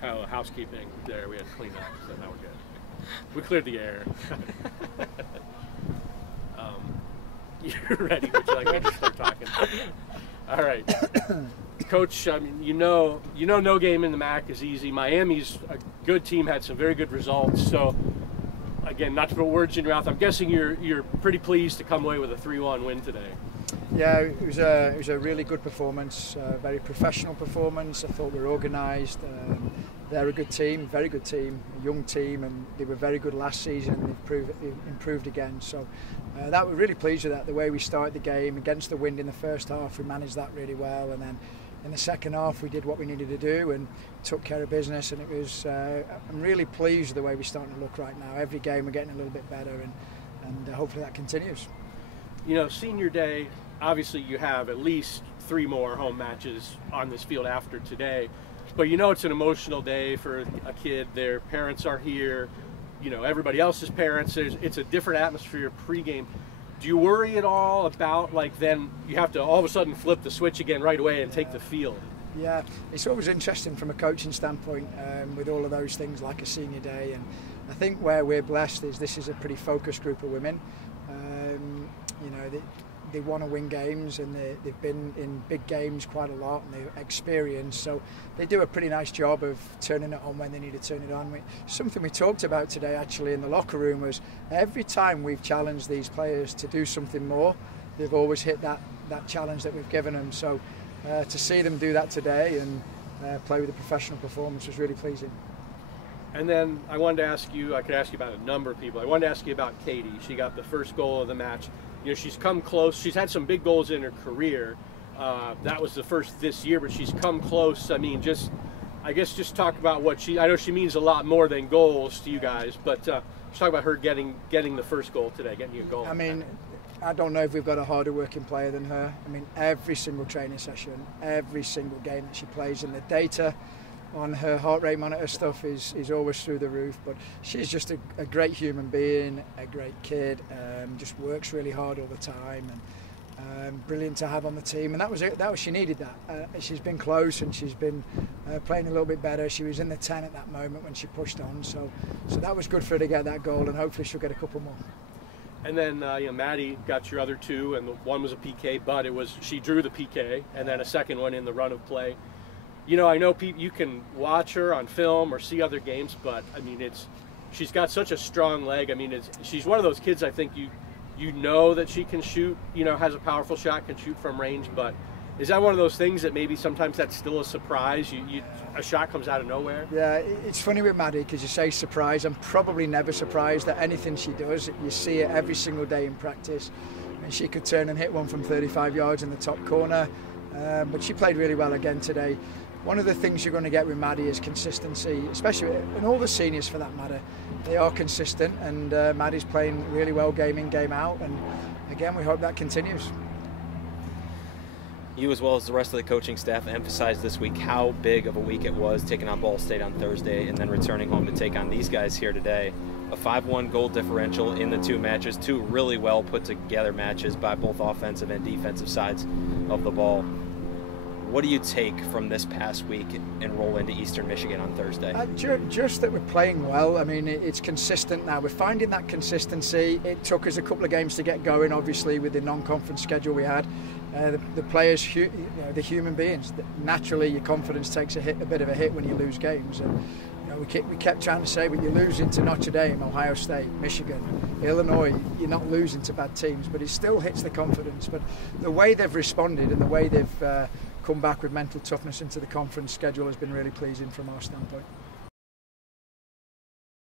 housekeeping there. We had to clean up, so now we're good. We cleared the air. You're ready. Would you like me to start talking? All right. Coach, I mean, you know, no game in the MAC is easy. Miami's a good team, had some very good results. So, again, not to put words in your mouth, I'm guessing you're pretty pleased to come away with a 3-1 win today. Yeah, it was a really good performance, very professional performance. I thought we were organised. They're a good team, very good team, a young team, and they were very good last season and they've improved again. So that we're really pleased with that. The way we started the game against the wind in the first half, we managed that really well, and then in the second half we did what we needed to do and took care of business. And it was I'm really pleased with the way we're starting to look right now. Every game we're getting a little bit better, and hopefully that continues. You know, senior day, obviously you have at least 3 more home matches on this field after today. But you know it's an emotional day for a kid. Their parents are here, you know, everybody else's parents. It's a different atmosphere pregame. Do you worry at all about, like, then you have to all of a sudden flip the switch again right away and take the field? Yeah, it's always interesting from a coaching standpoint with all of those things like a senior day. And I think where we're blessed is this is a pretty focused group of women. You know, they want to win games, and they've been in big games quite a lot, and they're experienced, so they do a pretty nice job of turning it on when they need to turn it on. Something we talked about today actually in the locker room was every time we've challenged these players to do something more, they've always hit that challenge that we've given them. So to see them do that today and play with a professional performance was really pleasing. And then I wanted to ask you, I could ask you about a number of people. I wanted to ask you about Katie. She got the first goal of the match. You know, she's come close. She's had some big goals in her career. That was the first this year, but she's come close. I mean, I guess just talk about what I know she means a lot more than goals to you guys, but just talk about her getting the first goal today, getting you a goal. I mean, I don't know if we've got a harder working player than her. I mean, every single training session, every single game that she plays, and the data on her heart rate monitor stuff is always through the roof. But she's just a great human being, a great kid, just works really hard all the time, and brilliant to have on the team. And that was it. She needed that. She's been close, and she's been playing a little bit better. She was in the 10 at that moment when she pushed on, so that was good for her to get that goal, and hopefully she'll get a couple more. And then you know, Maddie got your other 2, and one was a PK, but she drew the PK, and then a second one in the run of play. You know, I know you can watch her on film or see other games, but I mean, she's got such a strong leg. I mean, she's one of those kids. I think you know that she can shoot. You know, has a powerful shot, can shoot from range. But is that one of those things that maybe sometimes that's still a surprise? A shot comes out of nowhere. Yeah, it's funny with Maddie because you say surprise. I'm probably never surprised at anything she does. You see it every single day in practice. I mean, she could turn and hit one from 35 yards in the top corner, but she played really well again today. One of the things you're going to get with Maddie is consistency, especially, and all the seniors for that matter. They are consistent, and Maddie's playing really well game in, game out, and again, we hope that continues. You, as well as the rest of the coaching staff, emphasized this week how big of a week it was taking on Ball State on Thursday and then returning home to take on these guys here today. A 5-1 goal differential in the 2 matches, 2 really well put together matches by both offensive and defensive sides of the ball. What do you take from this past week and roll into Eastern Michigan on Thursday? Just that we're playing well. I mean, it's consistent now. We're finding that consistency. It took us a couple of games to get going, obviously, with the non-conference schedule we had. The players, you know, the human beings, naturally your confidence takes a bit of a hit when you lose games. And you know, we kept trying to say, but you're losing to Notre Dame, Ohio State, Michigan, Illinois. You're not losing to bad teams, but it still hits the confidence. But the way they've responded and the way they've come back with mental toughness into the conference schedule has been really pleasing from our standpoint.